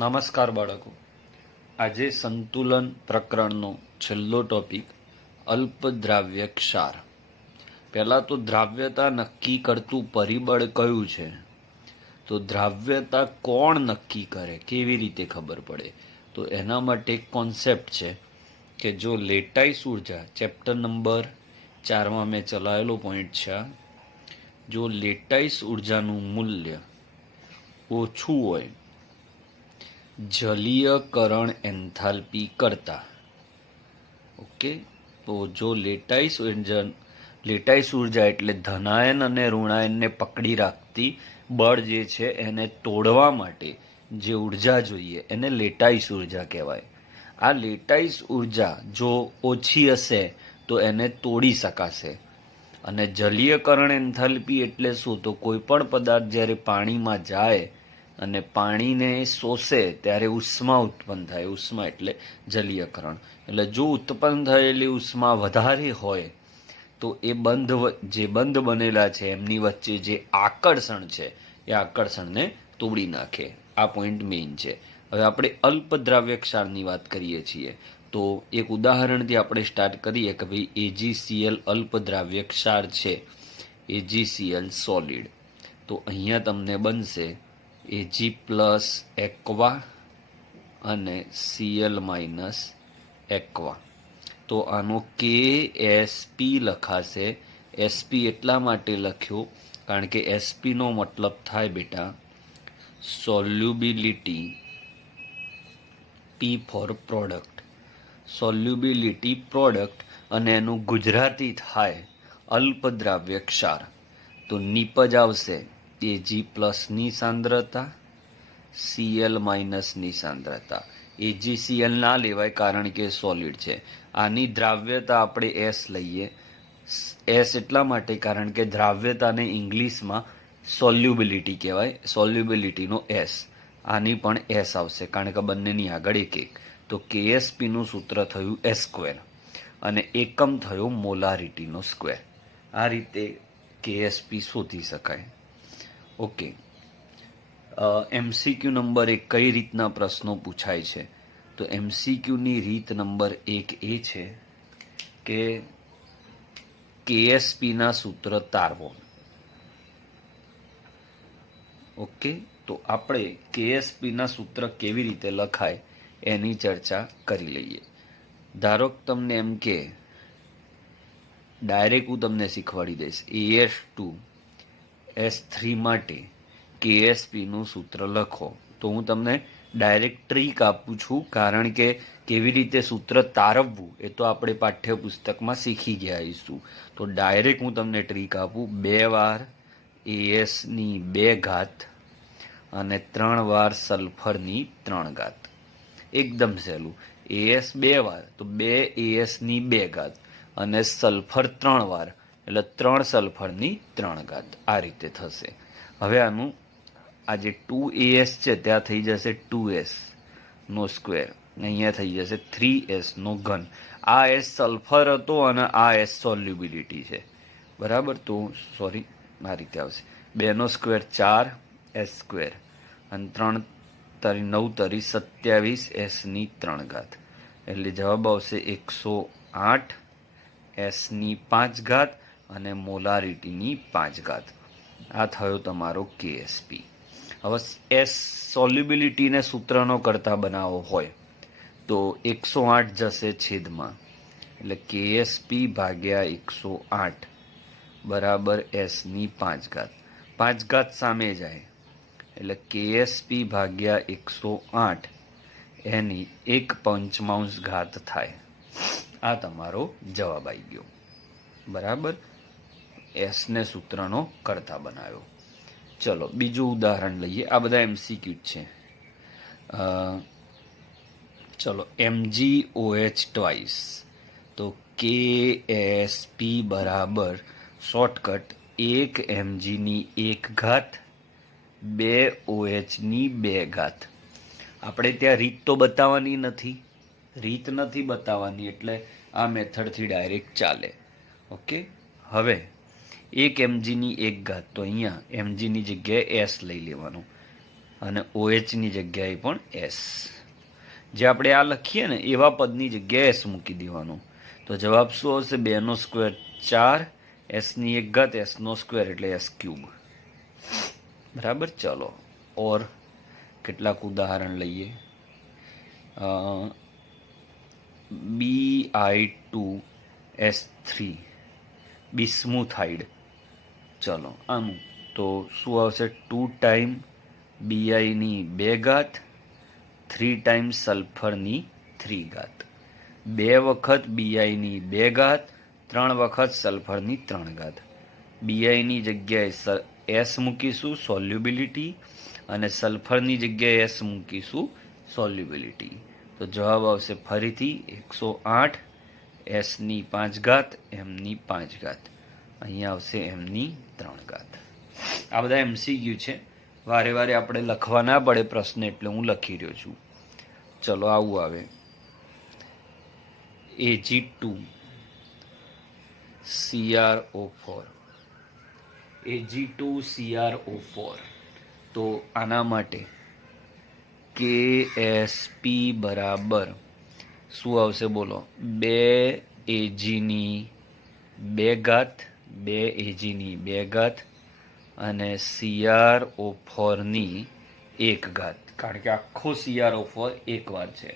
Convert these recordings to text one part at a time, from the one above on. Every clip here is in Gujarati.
નમસ્કાર બાળકો. આજે સંતુલન પ્રકરણનો છેલ્લો ટોપિક અલ્પદ્રાવ્ય ક્ષાર. પહેલા તો દ્રાવ્યતા નક્કી કરતું પરિબળ કયું છે? તો દ્રાવ્યતા કોણ નક્કી કરે, કેવી રીતે ખબર પડે? તો એના માટે એક કોન્સેપ્ટ છે કે જો લેટાઈસ ઉર્જા, ચેપ્ટર નંબર 4માં મેં ચલાવેલો પોઈન્ટ છે, જો લેટાઈસ ઉર્જાનું મૂલ્ય ઓછું હોય જલીયકરણ એન્થાલ્પી કરતા, ઓકે, તો જો લેટાઈસ ઉર્જા એટલે ધનાયન અને ઋણાયનને પકડી રાખતી બળ જે છે એને તોડવા માટે જે ઉર્જા જોઈએ એને લેટાઈસ ઉર્જા કહેવાય. આ લેટાઈસ ઉર્જા જો ઓછી હશે તો એને તોડી શકાશે. અને જલીયકરણ એન્થાલ્પી એટલે શું? તો કોઈ પણ પદાર્થ જ્યારે પાણીમાં જાય અને પાણીને શોષે ત્યારે ઉષ્મા ઉત્પન્ન થાય. ઉષ્મા એટલે જલીયકરણ. એટલે જો ઉત્પન્ન થયેલી ઉષ્મા વધારે હોય તો એ જે બંધ બનેલા છે એમની વચ્ચે જે આકર્ષણ છે એ આકર્ષણને તોડી નાખે. આ પોઈન્ટ મેઇન છે. હવે આપણે અલ્પદ્રાવ્ય ક્ષારની વાત કરીએ છીએ તો એક ઉદાહરણથી આપણે સ્ટાર્ટ કરીએ કે ભાઈ AgCl અલ્પદ્રાવ્ય ક્ષાર છે, AgCl સોલિડ. તો અહીંયા તમને બનશે Ag પ્લસ એક્વા અને Cl માઇનસ એક્વા. તો આનો KSP લખાશે. SP એટલા માટે લખ્યો કારણ કે SP નો મતલબ થાય બેટા solubility, P for product, solubility product, અને એનું ગુજરાતી થાય અલ્પદ્રાવ્ય ક્ષાર. તો નિપજ આવશે Ag પ્લસની સાંદ્રતા, Cl માઇનસની સાંદ્રતા. AgCl ના લેવાય કારણ કે સોલિડ છે. આની દ્રાવ્યતા આપણે S લઈએ. S એટલા માટે કારણ કે દ્રાવ્યતાને ઇંગ્લિશમાં સોલ્યુબિલિટી કહેવાય, સોલ્યુબિલિટીનો S. આની પણ S આવશે કારણ કે બંનેની આગળ એક એક. તો KSP નું સૂત્ર થયું S² અને એકમ થયો મોલારિટીનો સ્ક્વેર. આ રીતે KSP શોધી શકાય. ઓકે, MCQ નંબર 1 કઈ રીતના પ્રશ્નો પૂછાય છે? તો MCQની રીત નંબર 1 એ છે કે KSPના સૂત્ર તારવો. ઓકે, તો આપણે KSPના સૂત્ર કેવી રીતે લખાય એની ચર્ચા કરી લઈએ. ધારો કે તમને એમ કે ડાયરેક્ટ હું તમને શીખવાડી દઈશ AS2S3 માટે KSP નું સૂત્ર લખો. તો હું તમને ડાયરેક્ટ ટ્રીક આપું છું કારણ કે કેવી રીતે સૂત્ર તારવવું એ તો આપણે પાઠ્યપુસ્તકમાં શીખી ગયા આવીશું. તો ડાયરેક્ટ હું તમને ટ્રીક આપું. 2 વાર ASની 2 ઘાત અને 3 વાર સલ્ફરની 3 ઘાત. એકદમ સહેલું. AS 2 વાર તો 2 ASની 2 ઘાત અને સલ્ફર 3 વાર એટલે 3 સલ્ફરની 3 ઘાત. આ રીતે થશે. હવે આનું આ જે 2AS છે ત્યાં થઈ જશે 2S નો સ્ક્વેર, અહીંયા થઈ જશે 3S નો ઘન. આ S સલ્ફર હતો અને આ S સોલ્યુબિલિટી છે, બરાબર. તો સોરી, આ રીતે આવશે 2 નો સ્ક્વેર 4S² અને 3 તારી 9 તારી 27 Sની 3 ઘાત એટલે જવાબ આવશે 108 Sની 5 ઘાત અને મોલારિટીની 5 ઘાત. આ થયો તમારો KSP. હવે S સોલ્યુબિલિટીને સૂત્રનો કરતા બનાવવો હોય તો 108 જશે છેદમાં એટલે KSP ભાગ્યા 108 બરાબર Sની 5 ઘાત. 5 ઘાત સામે જાય એટલે KSP ભાગ્યા 108 એની 1/5 ઘાત થાય. આ તમારો જવાબ આવી ગયો, બરાબર. S ને સૂત્રનો કરતા બનાવ્યો. ચલો બીજું ઉદાહરણ લઈએ. આ બધા MCQ છે. ચલો MgOH ટ્વાઇસ. તો KSP બરાબર શોર્ટકટ 1 Mgની 1 ઘાત 2 OHની 2 ઘાત. આપણે ત્યાં રીત તો બતાવવાની નથી, એટલે આ મેથડથી ડાયરેક્ટ ચાલે. ઓકે, હવે 1 Mgની 1 ઘાત તો અહીંયા Mgની જગ્યાએ S લઈ લેવાનું. અને OH ની જગ્યાએ પણ S. જે આપણે આ લખીએ ને એવા પદની જગ્યાએ S મૂકી દેવાનું. તો જવાબ શું આવશે? 2 નો સ્ક્વેર 4, S ની 1 ઘાત, S નો સ્ક્વેર એટલે S ક્યુબ. બરાબર. ચલો ઓર કેટલાક ઉદાહરણ લઈએ. Bi2S3 બિસ્મુથાઇડ. ચલો આનું તો શું આવશે? 2 ટાઈમ Bi ની 2 ઘાત, 3 ટાઈમ સલ્ફરની 3 ઘાત, 2 વખત Bi ની 2 ઘાત, 3 વખત સલ્ફરની 3 ઘાત. Bi ની જગ્યાએ S મૂકીશું સોલ્યુબિલિટી, અને સલ્ફરની જગ્યાએ S મૂકીશું સોલ્યુબિલિટી. તો જવાબ આવશે ફરીથી 108, S ની 5 ઘાત, M ની 5 ઘાત. અહીંયા આવશે M ની 3 ઘાત. આ બધા MCQ છે. વારે વારે આપણે લખવા ના પડે પ્રશ્ન, એટલે હું લખી રહ્યો છું. ચલો આવું આવે Ag2CrO4. Ag2CrO4. તો આના માટે KSP બરાબર શું આવશે બોલો? 2 Ag ની 2 ઘાત, 2 Ag ની 2 ઘાત અને CrO4 ની 1 ઘાત. કારણ કે આખો CrO4 એકવાર છે.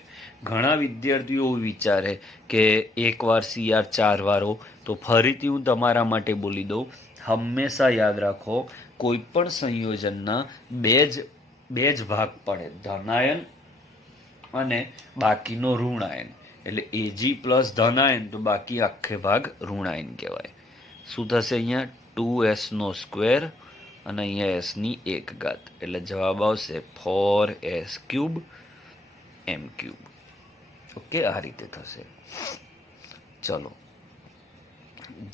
ઘણા વિદ્યાર્થીઓ વિચારે કે એકવાર CR 4 વારો. તો ફરીથી હું તમારા માટે બોલી દઉં, હંમેશા યાદ રાખો, કોઈ પણ સંયોજનના બે જ ભાગ પડે, ધનાયન અને બાકીનો ઋણાયન. એટલે Ag પ્લસ ધનાયન તો બાકી આખે ભાગ ઋણાયન કહેવાય. શું થશે અહીંયા? 2S નો સ્ક્વેર અને અહીંયા S ની 1 ઘાત. એટલે જવાબ આવશે 4S cube M cube. Okay, આ રીતે થશે. ચલો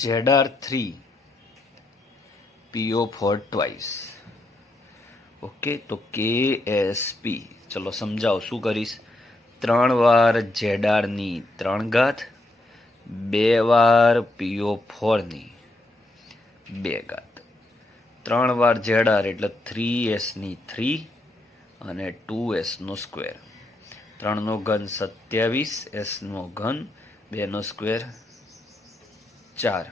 Zr3PO4 ટ્વાઇસ. ઓકે, તો KSP. ચલો સમજાવો શું કરીશ? 3 વાર Zr ની 3 ઘાત, 2 વાર PO4 ની 2 ઘાત. 3 વાર Zr એટલે 3S ની 3 અને 2S નો સ્ક્વેર. 3 નો ઘન 27, S નો ઘન 2 નો સ્ક્વેર 4,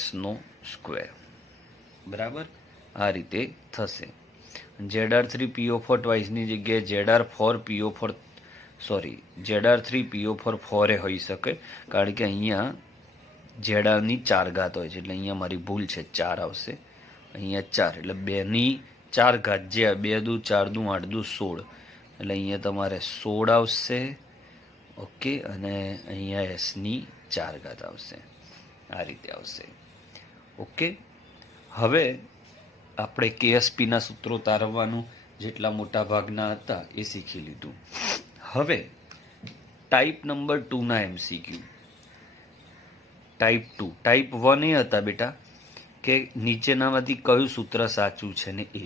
S નો સ્ક્વેર. બરાબર, આ રીતે થશે. Zr3PO4 ટ્વાઇસની જગ્યાએ Zr3PO4 4 હોઈ શકે, કારણ કે અહીંયા Zr ની 4 ઘાત હોય છે. એટલે અહીંયા મારી ભૂલ છે, 4 આવશે. અહીંયા 4 એટલે 2 ની 4 ઘાત, જે 2 દુ 4 દુ 8 દુ 16, એટલે અહીંયા તમારે 16 આવશે. ઓકે, અને અહીંયા S ની 4 ઘાત આવશે. આ રીતે આવશે. ઓકે, હવે આપણે KSPના સૂત્રો તારવવાનું જેટલા મોટા ભાગના હતા એ શીખી લીધું. હવે ટાઈપ નંબર 2ના MCQ. ટાઈપ 2. ટાઈપ 1 એ હતા બેટા કે નીચેનામાંથી કયું સૂત્ર સાચું છે ને એ.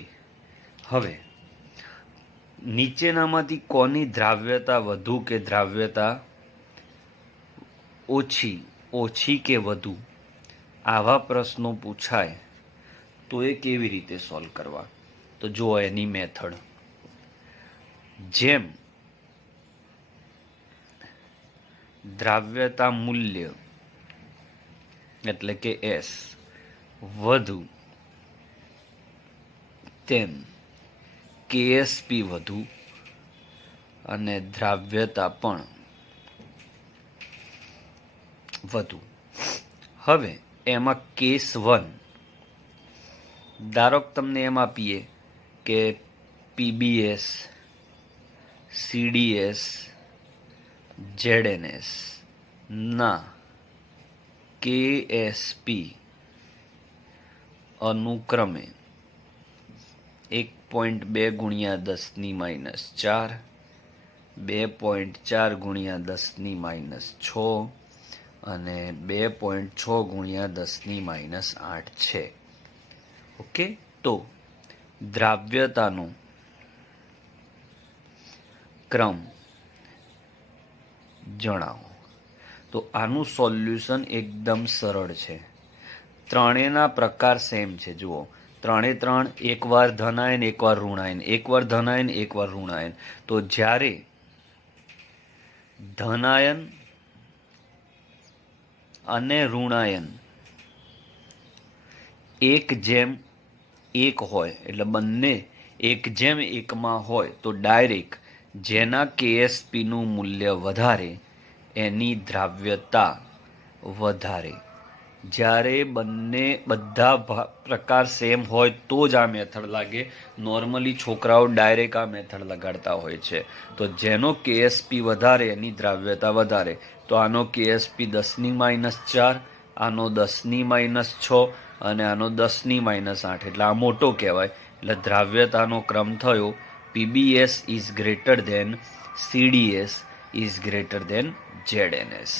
હવે નીચેનામાંથી કોની દ્રાવ્યતા વધુ કે દ્રાવ્યતા ઓછી કે વધુ, આવા પ્રશ્નો પૂછાય તો એ કેવી રીતે સોલ્વ કરવા? તો જો એની મેથડ, જેમ દ્રાવ્યતા મૂલ્ય એટલે કે S વધુ, તેમ KSP વધુ અને દ્રાવ્યતા પણ વધુ. હવે એમાં કેસ 1, ધારો કે તમને એમ આપીએ કે PBS, CDS, ZNS ના KSP અનુક્રમે 1.2 ગુણ્યા 10⁻⁴, 2.4 ગુણ્યા 10⁻⁶ અને 2.6 ગુણ્યા 10⁻8 છે. ઓકે, તો દ્રાવ્યતાનો ક્રમ જણાવો. તો આનું સોલ્યુશન એકદમ સરળ છે. ત્રણેયના પ્રકાર સેમ છે. જુઓ, ત્રણે ત્રણ, એકવાર ધનાયન એકવાર ઋણાયન, એકવાર ધનાયન એકવાર ઋણાયન. તો જ્યારે ધનાયન અને ઋણાયન 1:1 હોય એટલે બંને 1:1 હોય તો ડાયરેક્ટ જેના KSP નું મૂલ્ય વધારે એની દ્રાવ્યતા વધારે. જ્યારે બધા પ્રકાર સેમ હોય તો જ આ મેથડ લાગે. નોર્મલી છોકરાઓ ડાયરેક્ટ આ મેથડ લગાડતા હોય છે. તો જેનો KSP વધારે એની દ્રાવ્યતા વધારે. તો આનો KSP 10⁻⁴, આનો 10⁻⁶ અને આનો 10⁻⁸. એટલે આ મોટો કહેવાય. એટલે દ્રાવ્યતાનો ક્રમ થયો PBS is greater than CDS is greater than ZNS.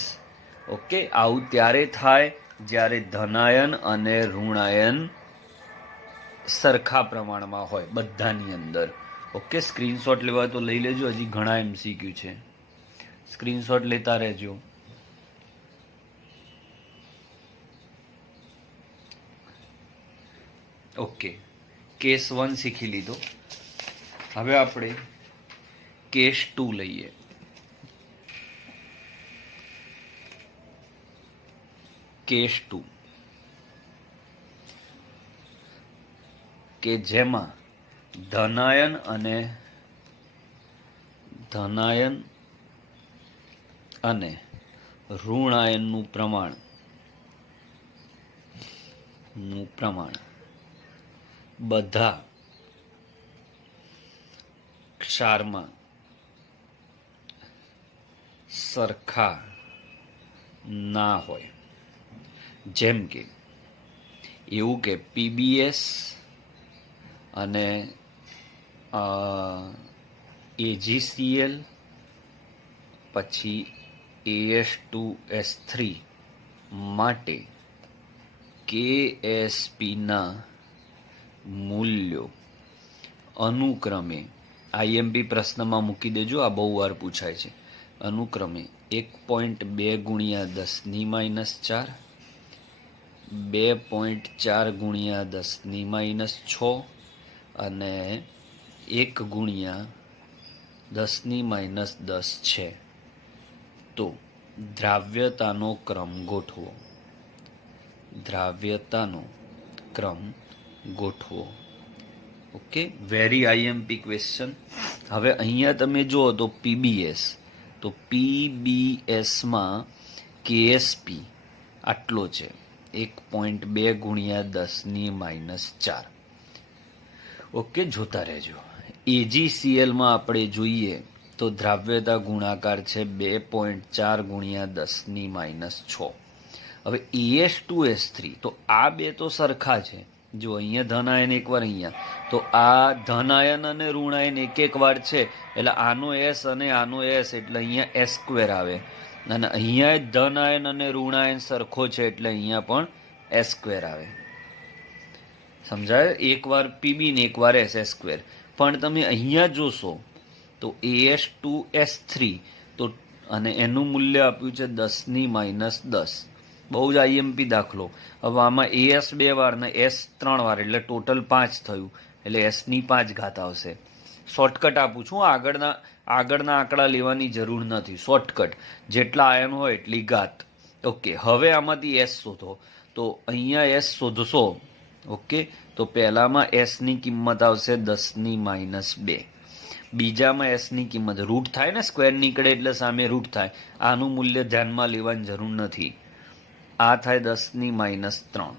Okay, આવું ત્યારે થાય જ્યારે ધનાયન અને ઋણાયન સરખા પ્રમાણમાં હોય બધાની અંદર. ઓકે, સ્ક્રીનશોટ લેવા તો લઈ લેજો, હજી ઘણા MCQ છે, સ્ક્રીનશોટ લેતા રહેજો. ઓકે, કેસ 1 શીખી લીધો. હવે આપણે કેસ 2 લઈએ. કેસ 2 કે જેમાં ધનાયન અને ઋણાયનનું પ્રમાણ બધા ક્ષારમાં સરખા ના હોય. જેમ કે એવું કે PBS અને AgCl પછી AS2S3 માટે KSP ના મૂલ્યો અનુક્રમે IMP પ્રશ્નમાં મૂકી દેજો, આ બહુ વાર પૂછાય છે. અનુક્રમે 1.2 × 10⁻⁴, 2.4 × 10⁻⁶ અને 1 × 10⁻10 છે. તો દ્રાવ્યતાનો ક્રમ ગોઠવો. Okay, very IMP question. હવે અહીંયા તમે જુઓ તો PBSમાં KSP આટલો છે, 1.2 × 10⁻⁴. ઓકે, જોતા રહેજો. AgClમાં આપણે જોઈએ તો દ્રાવ્યતા ગુણાકાર છે 2.4 × 10⁻⁶. હવે AS2S3 તો આ બે તો સરખા છે. જો અહીંયા ધનાયન એકવાર અહીંયા, તો આ ધનાયન અને ઋણાયન એક વાર છે એટલે આનો S અને આનો S એટલે અહીંયા S² આવે. અને અહીંયા ધનાયન અને ઋણાયન સરખો છે એટલે અહીંયા પણ S² આવે. સમજાય? એકવાર PB ને એકવાર S². પણ તમે અહીંયા જોશો તો AS2S3 તો અને એનું મૂલ્ય આપ્યું છે 10⁻10. બહુ જ IMP દાખલો. હવે આમાં AS 2 વાર ને S 3 વાર એટલે ટોટલ 5 થયું. એટલે S⁵ આવશે. શોર્ટકટ આપું છું, આગળના આંકડા લેવાની જરૂર નથી. શોર્ટકટ, જેટલા આયન હોય એટલી ઘાત. ઓકે, હવે આમાંથી S શોધો. તો અહીંયા S શોધશો. ઓકે, તો પહેલામાં S ની કિંમત આવશે 10⁻2. બીજામાં S ની કિંમત રૂટ થાય ને, સ્ક્વેર નીકળે એટલે સામે રૂટ થાય. આનું મૂલ્ય ધ્યાનમાં લેવાની જરૂર નથી. આ થાય 10⁻3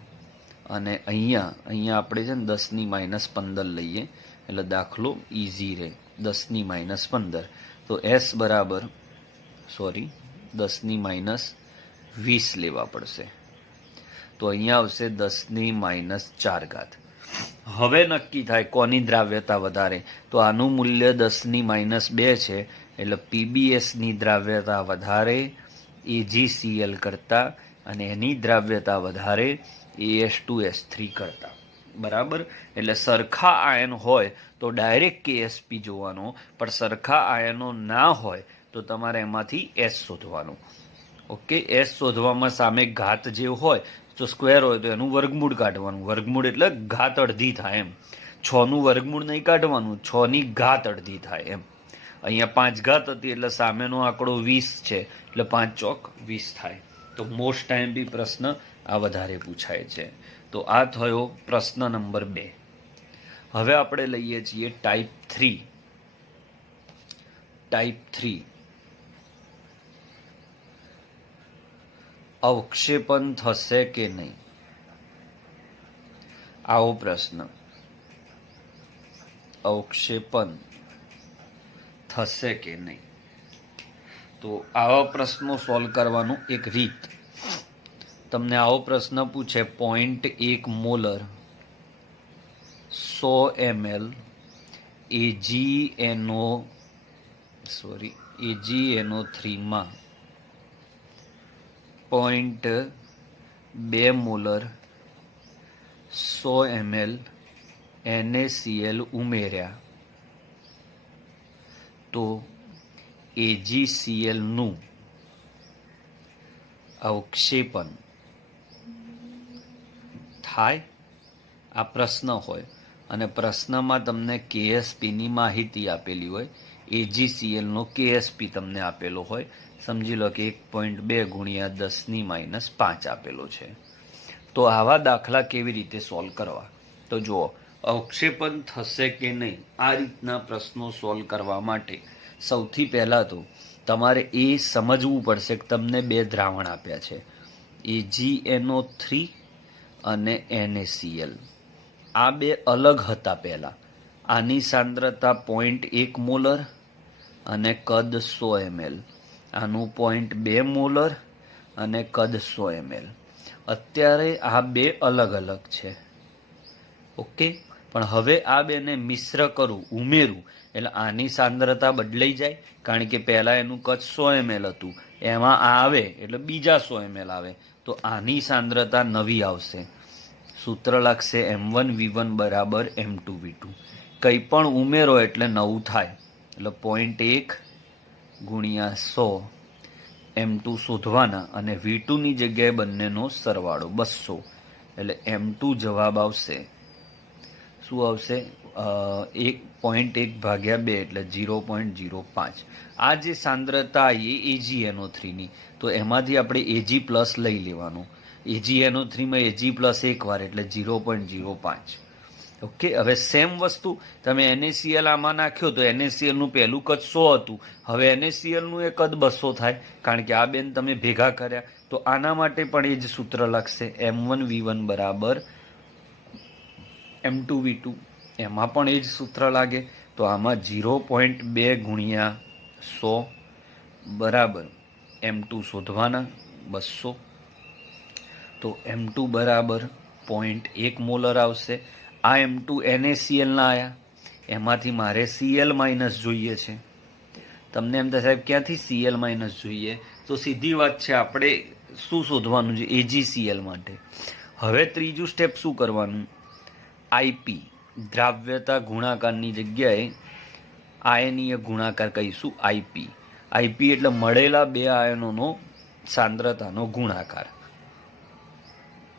અને અહીંયા આપણે છે ને 10⁻15 લઈએ એટલે દાખલો ઇઝી રહે. 10⁻15 તો S બરાબર 10⁻20 લેવા પડશે. તો અહીંયા આવશે 10⁻4. હવે નક્કી થાય કોની દ્રાવ્યતા વધારે. તો આનું મૂલ્ય 10⁻2 છે એટલે PBS ની દ્રાવ્યતા વધારે AgCl કરતા અને એની દ્રાવ્યતા વધારે AS2S3 કરતા. બરાબર? એટલે સરખા આયન હોય તો ડાયરેક્ટ KSP જોવાનો, પણ સરખા આયનો ના હોય તો તમારે એમાંથી S શોધવાનું. ઓકે, S શોધવામાં સામે ઘાત જે હોય જો સ્ક્વેર હોય તો એનું વર્ગમૂળ કાઢવાનું. વર્ગમૂળ એટલે ઘાત અડધી થાય એમ. 6 નું વર્ગમૂળ નહીં કાઢવાનું, 6 ની ઘાત અડધી થાય એમ. અહીંયા 5 ઘાત હતી એટલે સામેનો આંકડો 20 છે, એટલે 5 ચોક 20 થાય. તો મોસ્ટ ટાઈમ બી પ્રશ્ન આ વધારે પૂછાય છે. તો આ થયો પ્રશ્ન નંબર 2. હવે આપણે લઈએ છીએ ટાઈપ 3. ટાઈપ 3 અવક્ષેપન થશે કે નહીં, આવો પ્રશ્ન. અવક્ષેપન થશે કે નહીં. તો આવા પ્રશ્નો સોલ્વ કરવાનું એક રીત. તમને આવો પ્રશ્ન પૂછે 0.1 મોલર 100 ml AgNO3 માં 0.2 મોલર 100 ml NaCl ઉમેર્યા તો AgCl નું અવક્ષેપન થાય. આ પ્રશ્ન હોય અને પ્રશ્નમાં તમને KSP ની માહિતી આપેલી હોય, AgCl નો KSP તમને આપેલો હોય. સમજી લો કે 1.2 ગુણ્યા 10⁻5 આપેલો છે. તો આવા દાખલા કેવી રીતે સોલ્વ કરવા? તો જુઓ, અવક્ષેપન થશે કે નહીં આ રીતના પ્રશ્નો સોલ્વ કરવા માટે સૌથી પહેલા તો તમારે એ સમજવું પડશે કે તમને 2 દ્રાવણ આપ્યા છે, AgNO3 અને NaCl. આ 2 અલગ હતા પહેલા. આની સાંદ્રતા 0.1 મોલર અને કદ 100 ml. આનું 0.2 મોલર અને કદ 100 ml. અત્યારે આ 2 અલગ અલગ છે. ઓકે, પણ હવે આ 2 ને મિશ્ર કરું, ઉમેરું, એટલે આની સાંદ્રતા બદલાઈ જાય. કારણ કે પહેલા એનું કદ 100 ml હતું, એમાં આ આવે એટલે બીજા 100 ml આવે, તો આની સાંદ્રતા નવી આવશે. સૂત્ર લાગશે M1V1 બરાબર M2V2. કંઈ પણ ઉમેરો એટલે નવું થાય. એટલે 0.1 ગુણ્યા 100 M2 શોધવાના અને V2 ની જગ્યાએ બંનેનો સરવાળો 200. એટલે M2 જવાબ આવશે. શું આવશે? 1.1 ભાગ્યા 2 એટલે 0.05. આ જે સાંદ્રતા આવી AgNO3 ની, તો એમાંથી આપણે Ag પ્લસ લઈ લેવાનું. AgNO3 માં Ag પ્લસ એક વાર એટલે 0.05. ઓકે, હવે સેમ વસ્તુ તમે NaCl આમાં નાખ્યો તો NaCl નું પહેલું કદ 100 હતું, હવે NaCl નું એ કદ 200 થાય. કારણ કે આ બેન તમે ભેગા કર્યા. તો આના માટે પણ એ જ સૂત્ર લાગશે, M1V1 બરાબર M2V2. એમાં પણ એ જ સૂત્ર લાગે. તો આમાં 0.2 ગુણ્યા 100 બરાબર M2 શોધવાના 200. તો M2 બરાબર 0.1 મોલર આવશે. આ M2 NaCl ના આયા, એમાંથી મારે Cl માઇનસ જોઈએ છે. તમને એમ થાય સાહેબ ક્યાંથી Cl માઇનસ જોઈએ? તો સીધી વાત છે, આપણે શું શોધવાનું છે? AgCl માટે. હવે ત્રીજું સ્ટેપ શું કરવાનું? IP દ્રાવ્યતા ગુણાકારની જગ્યાએ આયનીય ગુણાકાર કહીશું IP. IP એટલે મળેલા 2 આયનોનો સાંદ્રતાનો ગુણાકાર.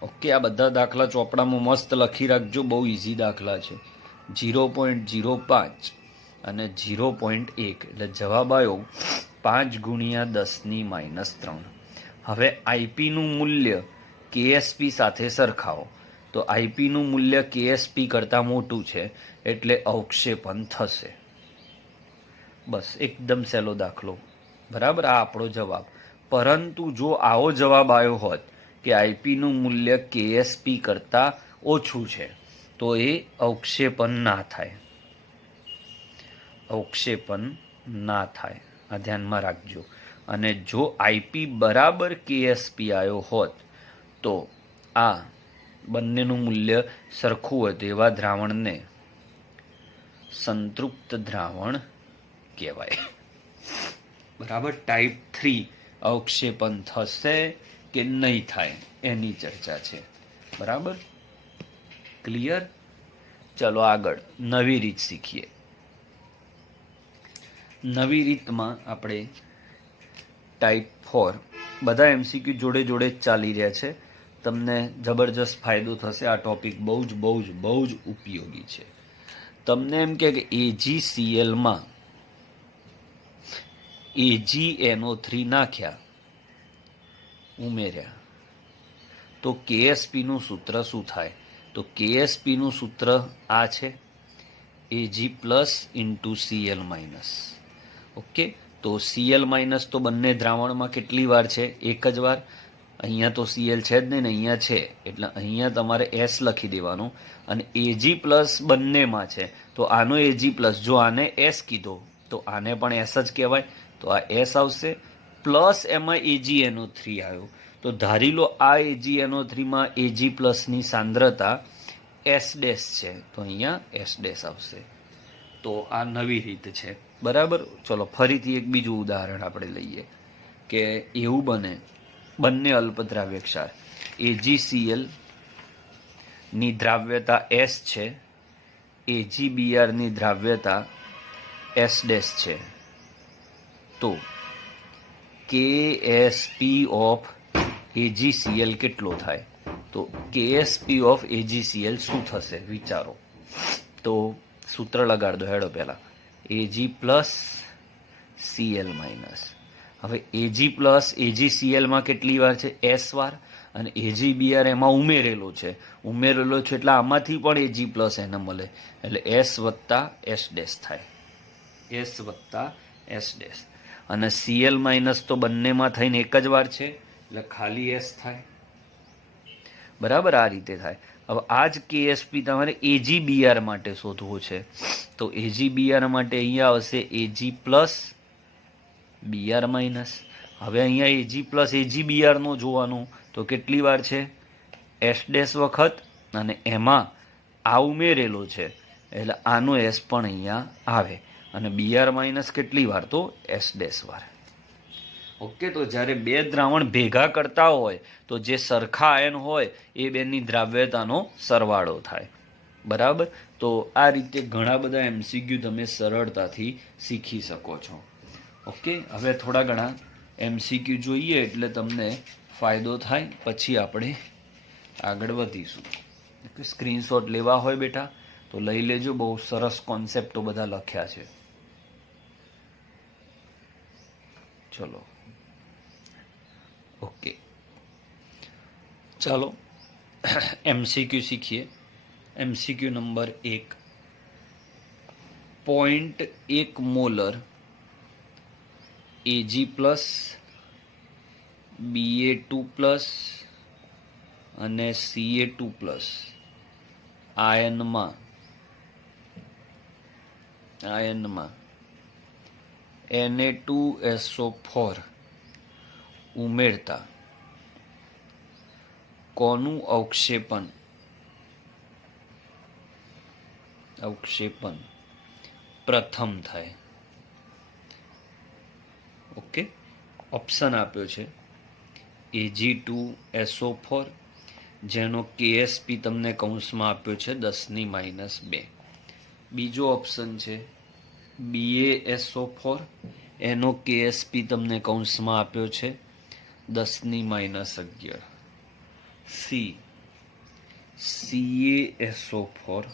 ઓકે, આ બધા દાખલા ચોપડામાં મસ્ત લખી રાખજો, બહુ ઇઝી દાખલા છે. 0.05 અને 0.1 એટલે જવાબ આવ્યો 5 ગુણ્યા 10⁻3. હવે IP નું મૂલ્ય KSP સાથે સરખાવો. તો IP નું મૂલ્ય KSP કરતાં મોટું છે એટલે અવક્ષેપન થશે. બસ, એકદમ સહેલો દાખલો. બરાબર, આ આપણો જવાબ. પરંતુ જો આવો જવાબ આવ્યો હોત કે IP નું મૂલ્ય KSP કરતાં ઓછું છે, તો એ અવક્ષેપન ના થાય. અવક્ષેપન ના થાય, આ ધ્યાનમાં રાખજો. અને જો IP બરાબર KSP આવ્યો હોત તો આ બંનેનું મૂલ્ય સરખું હોય તો એવા દ્રાવણને સંતૃપ્ત દ્રાવણ કહેવાય. બરાબર, ટાઈપ 3 અવક્ષેપન થશે કે નહીં થાય એની ચર્ચા છે. બરાબર, ક્લિયર? ચલો આગળ નવી રીત શીખીએ. નવી રીતમાં આપણે ટાઈપ 4 બધા MCQ જોડે જોડે જ ચાલી રહ્યા છે. તમને જબરજસ્ત ફાયદો થશે. આ ટોપિક બહુ જ ઉપયોગી છે. તમને એમ કે AgClમાં AgNO3 નાખ્યા, ઉમેર્યા, તો KSPનું સૂત્ર શું થાય? તો KSPનું સૂત્ર આ છે, Ag plus into Cl minus. Okay, તો Cl માઇનસ તો બંને દ્રાવણમાં કેટલી વાર છે? એક જ વાર. અહીંયા તો Cl છે જ નહીં ને, અહીંયા છે, એટલે અહીંયા તમારે S લખી દેવાનું. અને Ag પ્લસ બંનેમાં છે, તો આનો Ag પ્લસ, જો આને S કીધો તો આને પણ S જ કહેવાય, તો આ S આવશે. પ્લસ એમાં AgNO3 આવ્યો, તો ધારી લો આ AgNO3માં Ag પ્લસની સાંદ્રતા S ડેશ છે, તો અહીંયા S ડેશ આવશે. તો આ નવી રીત છે, બરાબર. ચલો ફરીથી એક બીજું ઉદાહરણ આપણે લઈએ કે એવું બને બંને અલ્પદ્રાવ્ય ક્ષાર AgCl ની દ્રાવ્યતા S છે, AgBr ની દ્રાવ્યતા S ડેશ છે, તો KSP ઓફ AgCl કેટલો થાય? તો KSP ઓફ AgCl શું થશે વિચારો. તો સૂત્ર લગાડ દો હેડો પહેલા, Ag પ્લસ Cl માઇનસ. હવે Ag પ્લસ AgClમાં કેટલી વાર છે? S વાર. અને AgBr એમાં ઉમેરેલો છે એટલે આમાંથી પણ Ag પ્લસ એને મળે, એટલે S વત્તા S ડેશ થાય, S વત્તા S ડેશ. અને Cl માઇનસ તો બંનેમાં થઈને એક જ વાર છે, એટલે ખાલી S થાય, બરાબર. આ રીતે થાય. હવે આ જ KSP તમારે AgBr માટે શોધવો છે, તો AgBr માટે અહીંયા આવશે Ag પ્લસ Br માઇનસ. હવે અહીંયા Ag પ્લસ AgBr નો જોવાનું, તો કેટલી વાર છે? S ડેશ વખત, અને એમાં આ ઉમેરેલો છે એટલે આનો S પણ અહીંયા આવે, અને Br માઇનસ કેટલી વાર? તો S ડેશ વાર. ઓકે, તો જ્યારે બે દ્રાવણ ભેગા કરતા હોય તો જે સરખા આયન હોય એ બેની દ્રાવ્યતાનો સરવાળો થાય, બરાબર. તો આ રીતે ઘણા બધા MCQ તમે સરળતાથી શીખી શકો છો. ઓકે, હવે થોડા ઘણા MCQ જોઈએ એટલે તમને ફાયદો થાય, પછી આપણે આગળ વધીશું. સ્ક્રીનશોટ લેવા હોય બેટા તો લઈ લેજો, બહુ સરસ કોન્સેપ્ટો બધા લખ્યા છે. ચલો, ઓકે, ચાલો MCQ શીખીએ. MCQ number 1, 0.1 molar Ag plus Ba2 plus અને Ca2 પ્લસ આયનમાં Na2SO4 ઉમેરતા કોનું અવક્ષેપન પ્રથમ થાય? ઓકે, ઓપ્શન આપ્યો છે Ag2SO4, જેનો KSP તમને કૌંસમાં આપ્યો છે 10⁻². બીજો ઓપ્શન છે BaSO4, એનો KSP તમને કૌંસમાં આપ્યો છે 10⁻11. CaSO4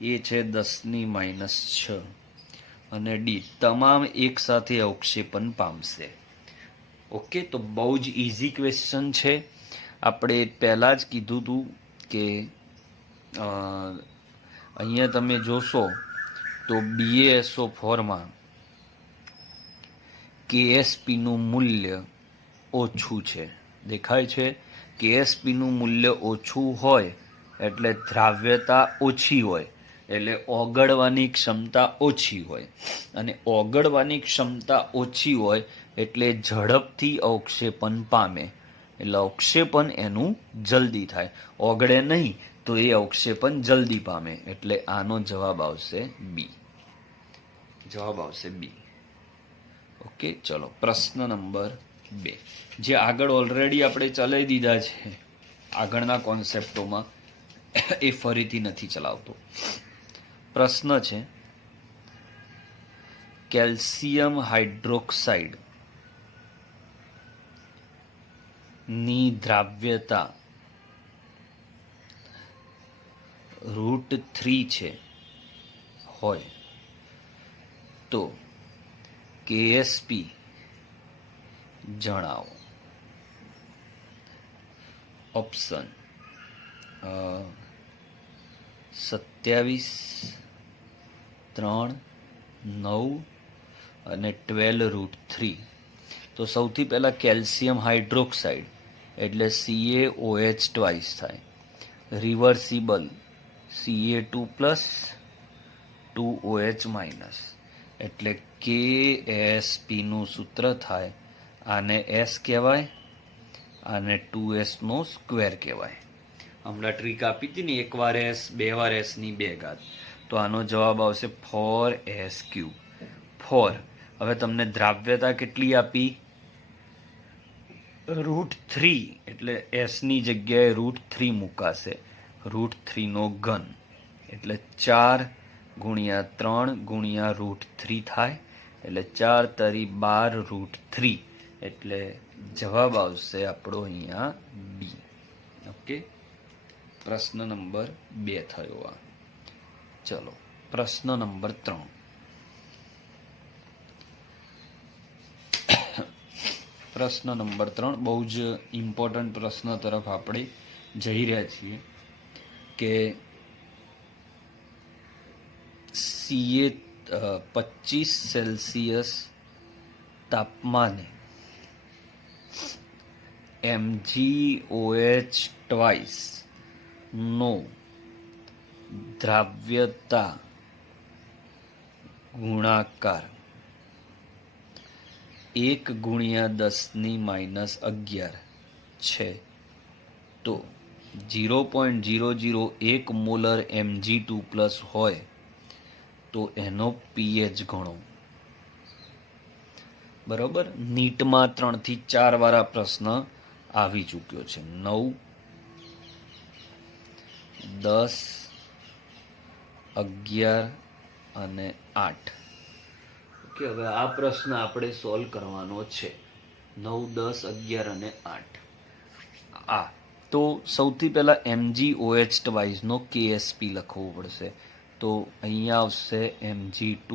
એ છે 10⁻6. અને ડી તમામ એક સાથે અવક્ષેપન પામશે. ઓકે, તો બહુ જ ઇઝી ક્વેશ્ચન છે. આપણે પહેલાં જ કીધું હતું કે અહીંયા તમે જોશો તો BaSO4માં KSPનું મૂલ્ય ઓછું છે, દેખાય છે. KSPનું મૂલ્ય ઓછું હોય એટલે દ્રાવ્યતા ઓછી હોય, એટલે ઓગળવાની ક્ષમતા ઓછી હોય, અને ઓગળવાની ક્ષમતા ઓછી હોય એટલે ઝડપથી અવક્ષેપન પામે, એટલે અવક્ષેપન એનું જલ્દી થાય. ઓગળે નહીં તો એ અવક્ષેપન જલ્દી પામે, એટલે આનો જવાબ આવશે બી. ઓકે, ચલો પ્રશ્ન નંબર 2, જે આગળ ઓલરેડી આપણે ચલાવી દીધા છે આગળના કોન્સેપ્ટોમાં, એ ફરીથી નથી ચલાવતો. પ્રશ્ન છે, કેલ્શિયમ હાઇડ્રોક્સાઇડ ની દ્રાવ્યતા √3 છે હોય તો કેએસપી જણાવો. ઓપ્શન 27, 3, 9 અને 12 √3. તો સૌથી પહેલાં કેલ્શિયમ હાઇડ્રોક્સાઇડ એટલે CaOH ટ્વાઇસ થાય, રિવર્સિબલ Ca2+, 2OH માઇનસ એટલે KSPનું સૂત્ર થાય. આને S કહેવાય, આને 2S નો સ્ક્વેર કહેવાય. હમણાં ટ્રીક આપી હતી ને, એકવાર S 2 વાર S ની 2 ઘાત. તો આનો જવાબ આવશે 4S3. 4. હવે તમને દ્રાવ્યતા કેટલી આપી? √3 એટલે S ની જગ્યાએ √3 મુકાશે. √3 નો ઘન એટલે 4 × 3 × √3 થાય એટલે 4 તરી 12 √3 એટલે જવાબ આવશે આપણો અહીંયા બી. ઓકે, પ્રશ્ન નંબર 2 થયો આ. ચલો પ્રશ્ન નંબર 3. પ્રશ્ન નંબર 3 બહુ જ ઇમ્પોર્ટન્ટ પ્રશ્ન તરફ આપણે જઈ રહ્યા છીએ કે Ca 25 સેલ્સિયસ તાપમાને MgOH ટ્વાઇસ નો દ્રાવ્યતા ગુણાકાર 1 × 10⁻11 છે તો 0.001 મોલર Mg2+ હોય તો એનો pH ગણો. બરોબર, નીટમાં 3 થી 4 વાર આ પ્રશ્ન આવી ચૂક્યો છે. 9, 10, 11 અને 8. ઓકે, હવે આ પ્રશ્ન આપણે સોલ્વ કરવાનો છે. 9, 10, 11 અને 8. આ તો સૌથી પહેલા MgOH ટ્વાઇસ નો KSP લખવું પડશે. તો અહીંયા આવશે Mg2+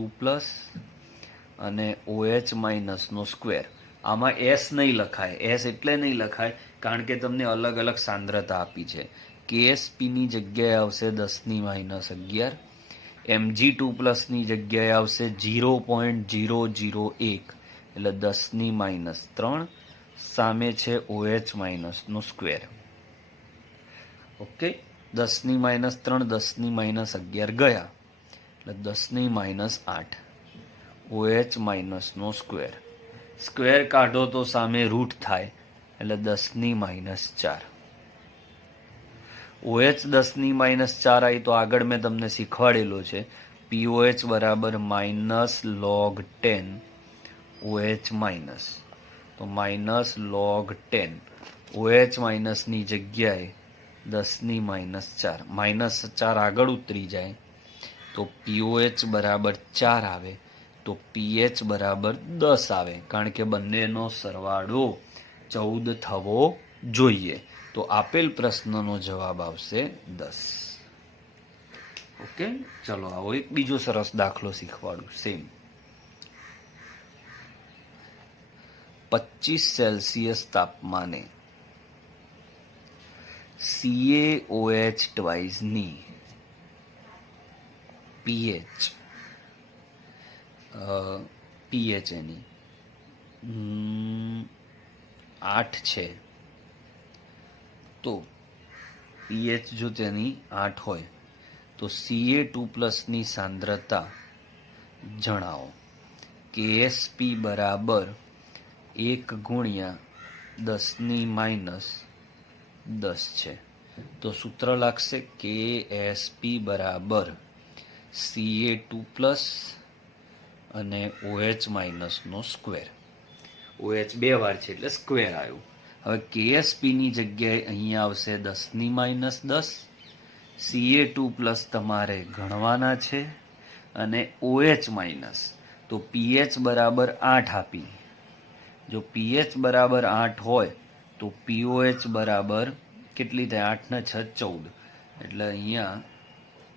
અને OH માઇનસ નો સ્ક્વેર. આમાં S નહીં લખાય. S એટલે નહીં લખાય કારણ કે તમને અલગ અલગ સાંદ્રતા આપી છે. KSP ની જગ્યાએ આવશે 10⁻11, Mg2+ ની જગ્યાએ આવશે 0.001 એટલે 10⁻3, સામે છે OH માઇનસ નો સ્ક્વેર. ઓકે, 10⁻3 10⁻11 ગયા એટલે 10⁻8 OH માઇનસ નો સ્ક્વેર. સ્ક્વેર કાઢો તો સામે રૂટ થાય એટલે 10⁻4. OH 10⁻4 આવી તો આગળ મેં તમને શીખવાડેલો છે POH બરાબર -log10 OH માઇનસ. તો -log10 OH માઇનસની જગ્યાએ 10⁻4 -4 આગળ ઉતરી જાય તો POH બરાબર 4 આવે તો pH બરાબર 10 આવે કારણ કે બંનેનો સરવાળો 14 થવો જોઈએ. તો આપેલ પ્રશ્નનો જવાબ આવશે 10. ઓકે, ચલો આવો એક બીજો સરસ દાખલો શીખવાડું. સેમ 25 સેલ્સિયસ તાપમાને CaOH ટ્વાઇસ ની pH એની 8 છે તો pH જો તેની 8 હોય તો Ca2+ ની સાંદ્રતા જણાવો. KSP બરાબર 1 × 10⁻10 છે તો સૂત્ર લાગશે KSP બરાબર Ca2+ અને OH માઇનસ નો સ્ક્વેર. OH 2 વાર છે એટલે સ્ક્વેર આવ્યું. હવે KSP ની જગ્યાએ અહીંયા આવશે 10⁻10. Ca2+ તમારે ગણવાના છે અને OH માઇનસ તો pH બરાબર 8 આપી. જો pH બરાબર 8 હોય તો POH બરાબર કેટલી થાય? 8 ને 6 14, એટલે અહીંયા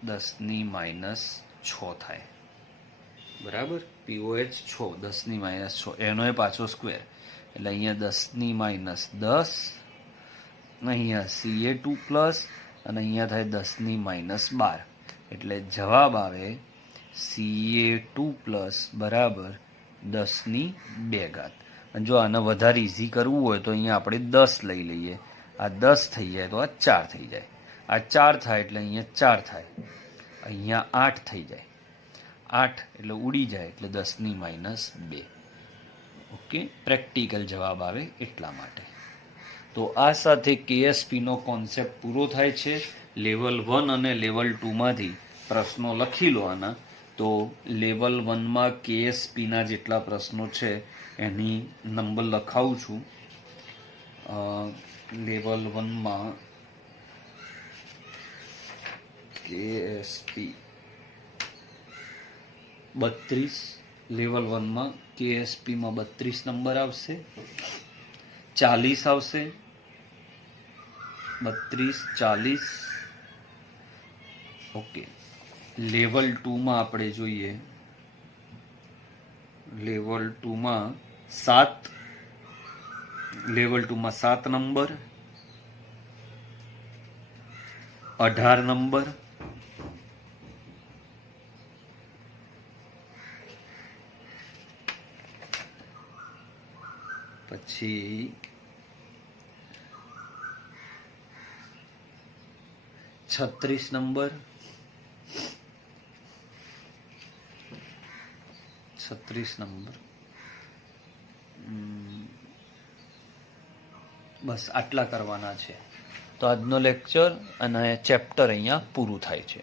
10⁻6 થાય. બરાબર, POH 6, 10⁻6, એનો પાછો સ્ક્વેર, એટલે અહીંયા 10⁻10, અહીંયા Ca2 પ્લસ, અને અહીંયા થાય 10⁻12, એટલે જવાબ આવે Ca2 પ્લસ બરાબર 10⁻2. અને જો આને વધારે ઇઝી કરવું હોય તો અહીંયા આપણે 10 લઈ લઈએ. આ 10 થઈ જાય તો આ 4 થઈ જાય. આ 4 થાય એટલે અહીંયા 4 થાય. અહીંયા 8 થઈ જાય. 8 એટલે ઉડી જાય, એટલે 10⁻2. ઓકે, પ્રેક્ટિકલ જવાબ આવે એટલા માટે. તો આ સાથે KSPનો કોન્સેપ્ટ પૂરો થાય છે. લેવલ 1 અને લેવલ 2માંથી પ્રશ્નો લખી લો આના. તો લેવલ 1માં KSPના જેટલા પ્રશ્નો છે એની નંબર લખાવું છું. લેવલ 1માં KSP 32, લેવલ 1માં KSPમાં 32 નંબર આવશે, 40 આવશે, 32, 40. ઓકે, લેવલ 2માં આપણે જોઈએ, લેવલ 2માં 7, લેવલ 2માં 7 નંબર, 18 નંબર, પછી 36 નંબર, 36 નંબર. બસ આટલા કરવાના છે. તો આજનો લેક્ચર અને ચેપ્ટર અહીંયા પૂરું થાય છે.